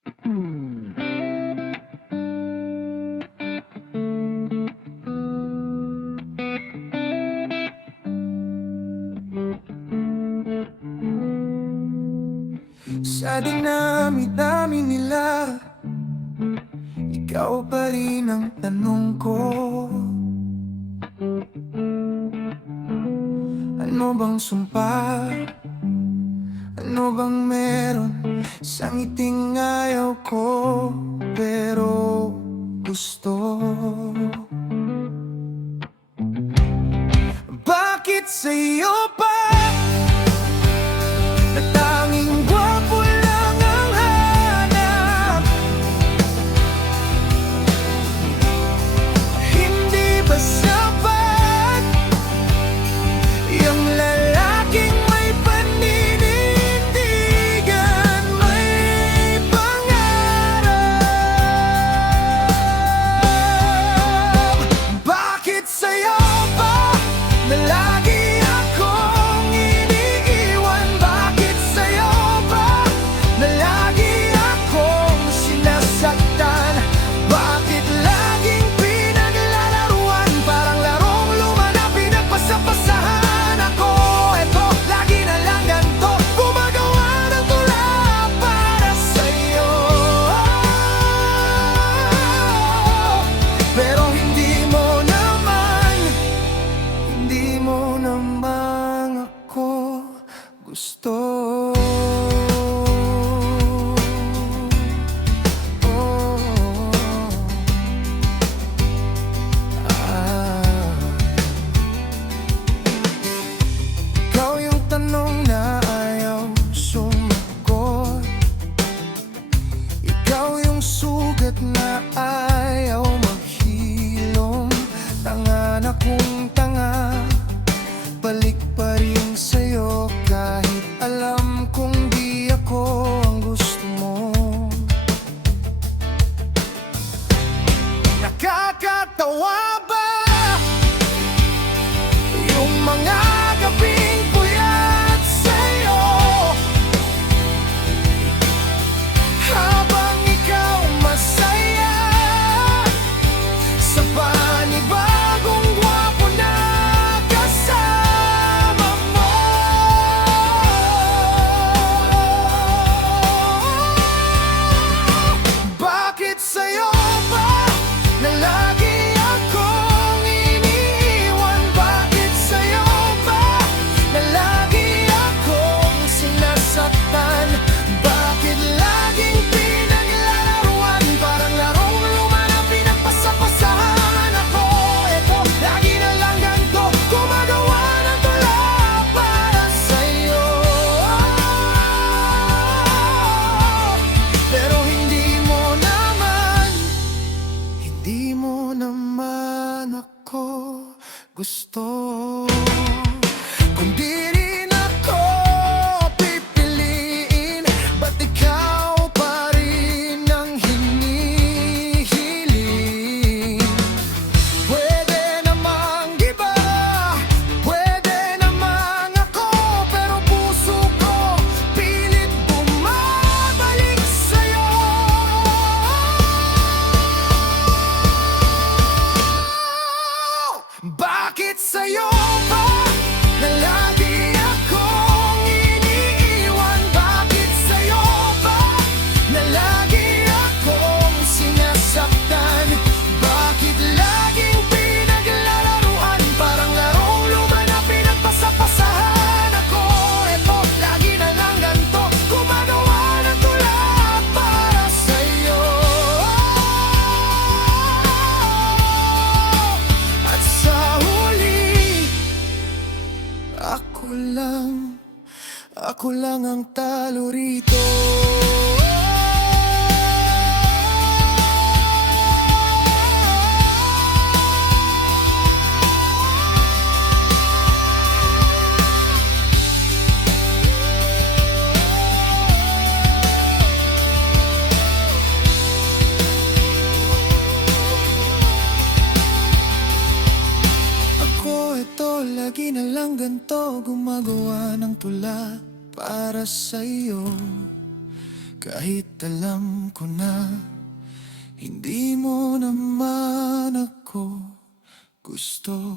Sa dinami-dami nila, ikaw pa rin ang tanong ko. Ano bang sumpa? Ano bang meron sa ngiting ayaw ko pero gusto? Bakit sa'yo pa na tanging gwapo lang ang hanap? Hindi ba sapat yung lalaking may paninindigan, may pangarap? Bakit sa'yo ba na lagi akong iniiwan? Bakit sa'yo ba na lagi akong sinasaktan? Bakit laging pinaglalaruan? Parang larong luma na pinagpasapasahan ako. Eto, lagi na lang ganito, gumagawa ng tula para sa'yo. Pero hindi mo naman ako gusto. Ikaw yung tanong na ayaw sumagot. Ikaw yung sugat na ayaw maghilom. Tanga na kung tanga, balik pa rin sa'yo kahit alam kong di ako ang gusto mo. Nakakatawa ba yung mga gabing puyat sa'yo? Habang ikaw masaya sa panibagong gwapo na kasama mo. Bakit sa'yo ba na lagi akong iniiwan? Bakit sa'yo ba na lagi akong sinasaktan? Bakit laging pinaglalaruan? Parang larong luma na pinagpasapasahan ako. Eto, lagi na lang ganito, gumagawa ng tula para sa'yo. Pero hindi mo naman ako gusto. Kung di rin ako pipiliin, ba't ikaw pa rin ang hinihiling? Pwede namang iba, pwede namang ako, pero puso ko pilit bumabalik sa'yo. Bakit sa'yo ba na lagi akong iniiwan? Bakit sa'yo ba na lagi akong sinasaktan? Bakit laging pinaglalaruan? Parang larong luma na pinagpasapasahan ako. Eto, lagi na lang ganito, gumagawa ng tula para sa'yo. At sa huli, ako lang ang talo rito. Ako ito, lagi na lang ganito, gumagawa ng tula para sa'yo. Kahit alam ko na hindi mo naman ako gusto.